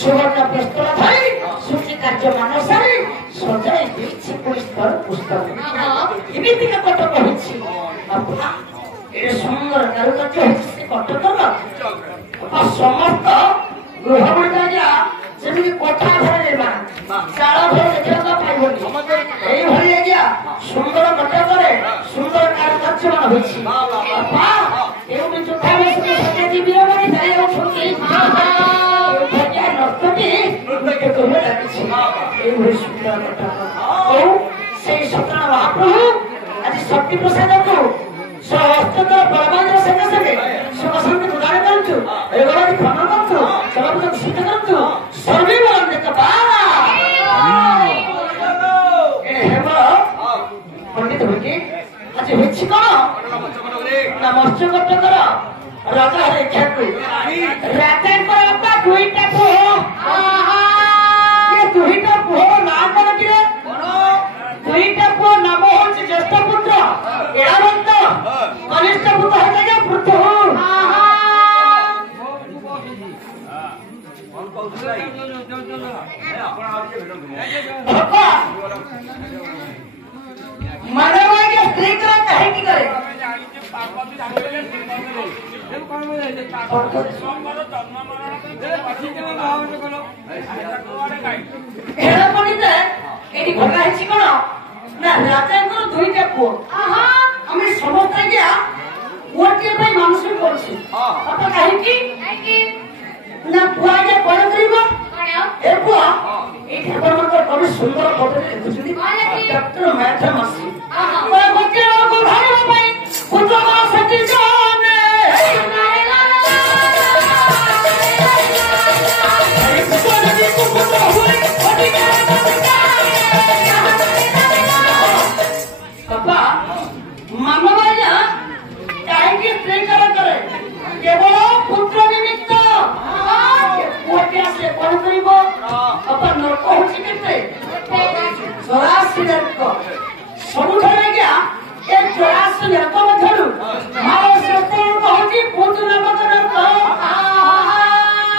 सुवर्ण प्रस्तुत धरी सूची कार्य मान सारी सजाई देछि पुस्तक पुस्तक एमितिका कटक होछि बाबा ए सुंदर कारुकार्य होछि से कटकर समस्त गृह मंडलिया जेमिति कोठा घर निर्माण चाल घर देखा पाइबनी एई भली आज्ञा सुंदर कटकरे सुंदर कारुकार्य मान होछि बाबा एउनि जोथा में सजाई दिबी बनी ताई उठुकी शक्ति प्रसाद को सहस्त्र बलवान संगे संगे सुख शांति प्रदान करतु एगोरी खनन करतु चलपत सिद्ध करतु सर्वे बलंदे कपा ए हेम पंडित होके आज हेछि कोन ना मत्स्य कटकर राजा रे ख्याति राजा को अपना दुईटा को दुईटा पुओ नाम कौन किरे दुईटा पुओ नाम होछि ज्येष्ठ पुत्र एवंत कनिष्ठ पुत्र है के पृथु मानव के स्त्री का कहे की करे एटी घटा हेछि कोन ना राजांकर दुईटा पुओ हम समस्त गया ओटे भाई मांस करछि पता काहे की ना पुआ जे कोन करिवो ए पुआ ए ठाकुर मन को सुंदर फोटो देखुछि डॉक्टर मैथम आसी ओए बच्चे को घरे भाई पुत्र का सती जाने बाबा मानवाया काहे स्त्री करे केवल पुत्र निमित्त पुआ से कोन करिवो अपन नरक होछि केते 84 नरक सबुठारे गया ए 84 नरक मधरु मारो सत्तर होछि पुत्र नामक नरक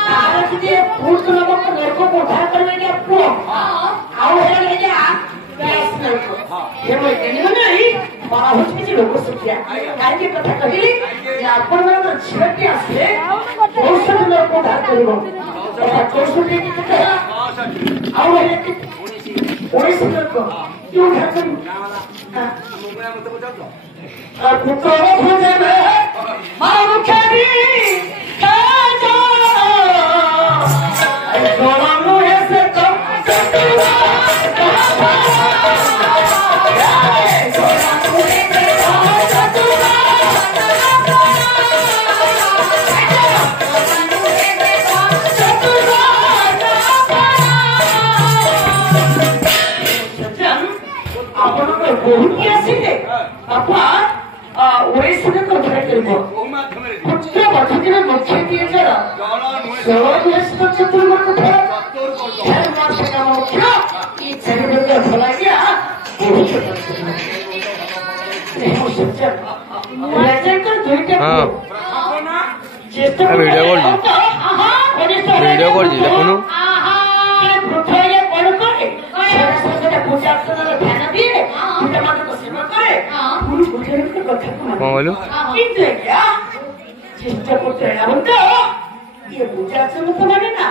भारत के पुत्र नामक नरक को उद्धार करने के पुआ आउ हे गया ये मैं कहने नहीं बड़ा होछि कि लोग सुखिया काहे के कथा कहिली जे अपन मन छिरटी आसे औषध लोग को उद्धार करिवो औषध के कथा आउ हे ओई सुंदर को क्यों उद्धार करू पुत्र खोजे में मारू खेरी काजा आई गोरा मुहे से कम बहुत आसिले बापा ओई सुने को धरे करबो पुत्र बचती में मुख्य दिए जरा सोलो देश तो चतुर्मुख था धर्म से का मुख्य ई चरित्र का भला गया बहुत नहीं सच्चा राजा को दुईटा जेतो वीडियो कर जी देखुनु पृथ्वी कोन करे सरस्वती पूजा करने ध्यान दिए पूजा मात्र को सेवा करे पूरी पूजा के कथा को मान बोलो किंतु क्या ज्येष्ठ पुत्र रावण तो ये पूजा से तो माने ना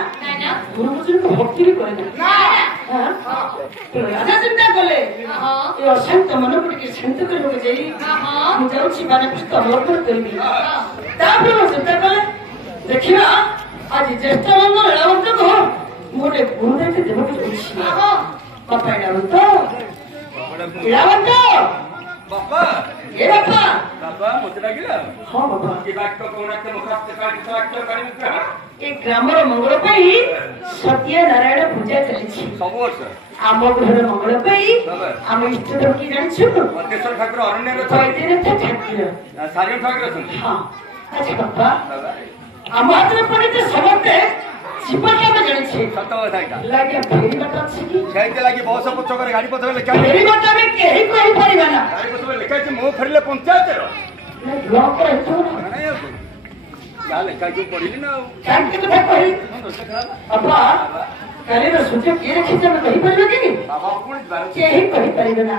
गुरु पूजन को भक्ति भी करे ना हां तो राजा चिंता कले ये अशांत मन को के शांत करबो जाई मु जाउछि माने पुस्तक अर्पण करबी तापर मु चिंता कले देखिना आज ज्येष्ठ मंगल रावण को मोटे गुरुदेव के देव के अछि बापा रावण तो बापा ये बापा मत लागिला हां बापा की बात को कोना के मुखस्थ काट करी एक ग्रामर मंगल पई सत्य नारायण पूजा चली सब वर्ष आम घर मंगल पई आम इष्ट देव की जानछु मतेश्वर ठाकुर अरण्य रे ठाकुर सारी ठाकुर छन हां अच्छा बापा आम हाथ पड़े तो समझते जीवन में जानी छी सत कथा लागे फेरी बात अछि की छैते लागे बस पुछ कर गाड़ी पथले लिखा फेरी बात में केही कोई परिबा ना गाड़ी पथले लिखा छी मो फेरले पंचायत रो ब्लॉक रे तो ଚାଲେ କାଇକୁ ପଡ଼ିଲି ନା ଆଉ କାହିଁକି କଥା କହି ବାପା କାଲିର ସୂର୍ଯ୍ୟ କିଏ ଦେଖିଛି ଆମେ କହିପାରିବା କି ବାବା ପୁଣି ଯିବାର କେହି କହିପାରିବେ ନା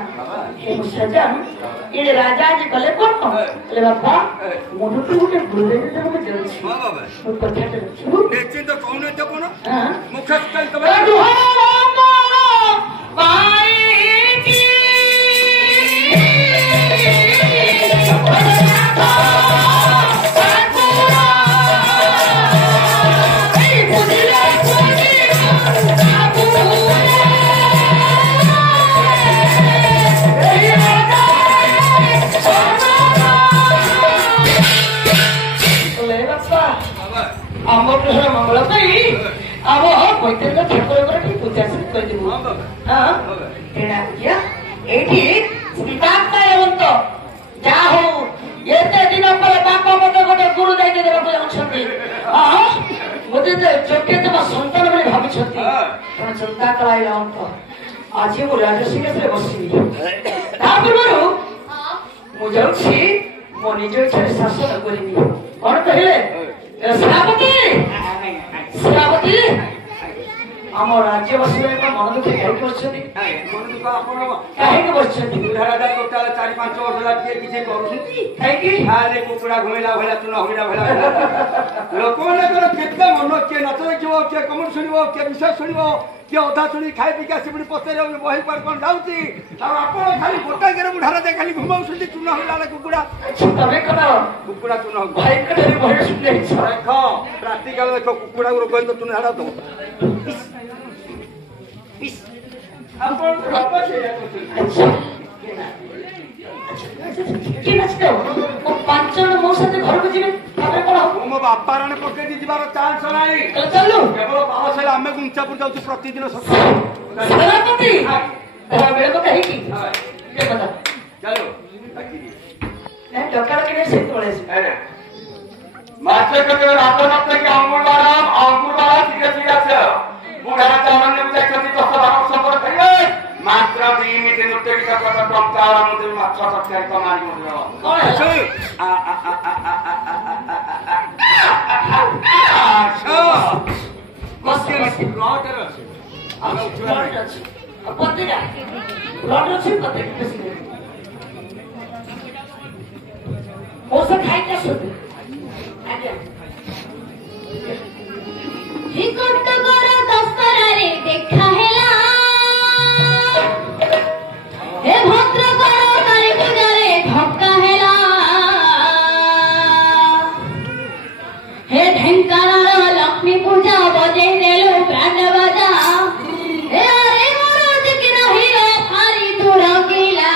ହେ ମୁସାଜାନ ଏ ରାଜା ଆଜି କଲେ କଣ ହେଲେ ବାପା ମନକୁ ଗୋଟେ ଗୁରୁଦେବ ଦେବାକୁ ଯାଉଛି ହଁ ବାବା ମୁଁ କଥାଟା ରଖିବୁ ନିଶ୍ଚିନ୍ତ କହୁନଥିବ କଣ ହଁ ମୁଖ କାଇଁ ତମ ଆମ ଗ୍ରହର ମଙ୍ଗଳ ପାଇଁ ଆମ ବୈତରଙ୍କ ଠାକୁରଙ୍କର ଟିକେ ପୂଜା କରିଦେବୁ ଏଇଠି ଶ୍ରୀକାନ୍ତ ଯାହା ହଉ ଏତେ ଦିନ ପରେ ବାପା ମତେ ଗୋଟେ ଗୁରୁ ଦାୟିତ୍ୱ ଦେବାକୁ ଯାଉଛନ୍ତି ମତେ ଯୋଗ୍ୟ ତମ ସନ୍ତାନ ବୋଲି ଭାବୁଛନ୍ତି ତେଣୁ ଚିନ୍ତା କଳାଇଲା ଅନ୍ତ ଆଜି ମୁଁ ରାଜସିଂହାସନରେ ବସିବି ତା ପୂର୍ବରୁ ମୁଁ ଯାଉଛି ମୋ ନିଜ ଇଚ୍ଛାରେ ଶାସନ କରିବି କଣ କହିଲେ ଶ୍ରାବତୀ ଶ୍ରାବତୀ ଆମ ରାଜ୍ୟବାସୀ ମନ ଦୁଃଖ କାହିଁକି ବସିଛନ୍ତି କାହିଁକି ବସିଛନ୍ତି 4-5 ବର୍ଷ ହେଲା କିଏ କିଛି କରୁଛନ୍ତି କାହିଁକି କୁକୁଡ଼ା ଘୁମିଲା ଭଳିଆ ଚୁନ ଘୁମିଲା ଭଳିଆ ଲୋକମାନଙ୍କର କେତେ ମନ କିଏ ନାଚ ଦେଖିବ କିଏ କମେଣ୍ଟ ଶୁଣିବ କିଏ ବିଷୟ ଶୁଣିବ କିଏ ଅଧା ଶୁଣି ଖାଇ ପିଇକି ଆସି ପୁଣି ପଚାରିବ ବହି କୁଆଡେ କଣ ଯାଉଛି ଆଉ ଆପଣ ଖାଲି ଗୋଟାକରେ ମୁଢାରେ ଦେଇ ଖାଲି ଘୁମାଉଛନ୍ତି ଚୁନ ହେଲା କୁକୁଡ଼ା ତମେ କଣ କୁକୁଡ଼ା ଚୁନ ଭାଇଙ୍କଠାରୁ ବହି ଶୁଣିଲେ ଦେଖ ରାତିକାଳ ଦେଖ କୁକୁଡ଼ା ରୋଗ ଚୁନ ଝାଡ଼ା ଦବ ପାଞ୍ଚ ଜଣ ମୋ ସାଥେ ଘରକୁ ଯିବେ ତାପରେ କଣ ହବ ମୋ ବାପା ରାଣୀ ପକେଇ ଯିବାର ଚାନ୍ସ ନାହିଁ ଚାଲୁ କେବଳ ବାରଶ ହେଲେ ଆମେ ଗୁଞ୍ଚାପୁର ଯାଉଛୁ ପ୍ରତିଦିନ ସକାଳୁ ବେଳ କଥା ହେଇକି ଚାଲୁ ଡକାଳ କିনে ସେ ପଳେଇ ଆସିବେ ମାଛ କେତେବେଳେ ରାତ ନଥିଲେ ଅଙ୍ଗୁର ବାରା ଟିକେ ଟିକେ ଆସ ବୁଢା ଚାମାନେ ଯାଇଛନ୍ତି 10-12 ବର୍ଷ ପରେ ଖାଇବେ ମାତ୍ର 2 ମିନିଟ ନୃତ୍ୟ ଗୀତ କଥା ଟଙ୍କା ମତେ ମାଛ ତରକାରୀ କମାରି ମଧ୍ୟ ଖାଇକି ଆସନ୍ତୁ ଆଜ୍ଞା ଦଶହରାରେ ଦେଖା ହେଲା ହେ ଭଦ୍ରକର କାଳୀ ପୂଜାରେ ଧକ୍କା ହେଲା ହେ ଢେଙ୍କାନାଳ ଲକ୍ଷ୍ମୀ ପୂଜା ବଜେଇ ଦେଲୁ ବ୍ରାଣ୍ଡ ବାଜା ହେ ଆରେ ମୋର ଟିକେ ରହିଲ ଭାରି ଦୂର ଗିଲା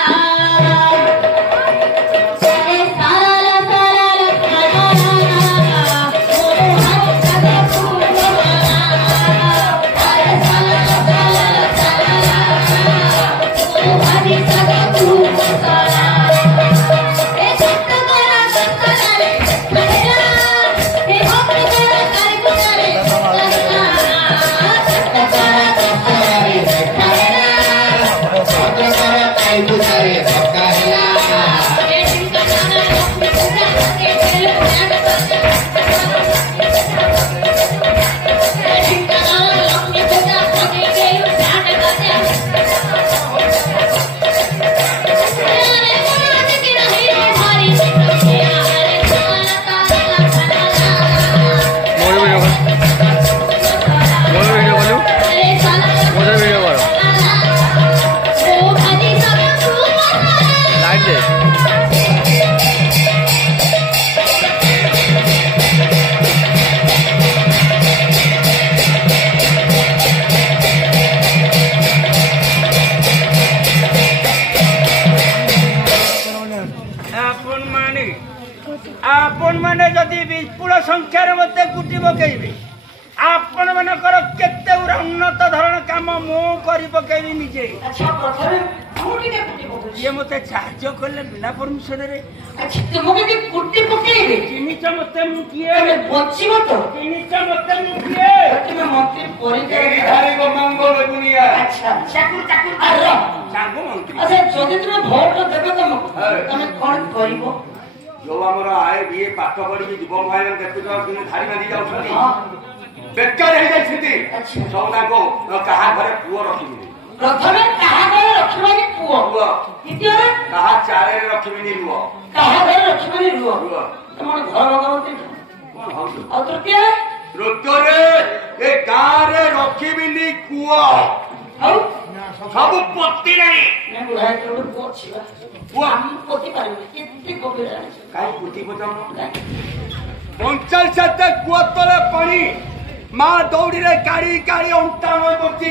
आपण मैंने जदि विपुल संख्यार मत कुटी पकईबे आपण मानकर केते उन्नत धरण काम मु करी पकईबी निजे ये मते साहाय्य कले बिना परमिशन रे चिनिच मते मु किए मते मु किए मंगल दुनिया ଯଦି ତୁମେ ଭୋଟ ଦେବେ ତମକୁ ତମେ କଣ କରିବ ଯୋଉ ଆମର ଆଏ ବିଏ ପାଠ ପଢିକି ଯୁବକ ଭାଇମାନେ ଦେଖୁଛ ଧାଡ଼ି ବାନ୍ଧି ଯାଉଛନ୍ତି ବେକାର ହେଇଯାଇଛନ୍ତି ସବୁ ତାଙ୍କୁ କାହା ଘରେ ପୁଅ ରଖିବିନି ପ୍ରଥମେ କାହା ଘରେ ରଖିବାନି ପୁଅ ପୁଅ ଦ୍ୱିତୀୟରେ କାହା ଚାଳରେ ରଖିବିନି ରୁହ କାହା ଘରେ ରଖିବାନି ରୁହ ରୁହ ତମର ଘର ଭଗବତୀ କଣ ଭାବୁଛୁ ଆଉ ତୃତୀୟରେ ତୃତୀୟରେ ଏ ଗାଁରେ ରଖିବିନି କୁଅ ଆଉ ସବୁ ପୋତି ନାହିଁ ବୁଢା ଗୋଟେ ପୁଅ ଅଛି ବା ପୁଅ ଆମେ ପୋତି ପାରିବୁନି କେତେ ଗଭୀର ଜାଣିଛ କାହିଁ ପୋତି ପଚାରୁନ 50 କୁଅ ତଳେ ପାଣି ମା ଦୌଡ଼ିରେ କାଢି କାଢି ଅଣ୍ଟା ନଈ ପଡୁଛି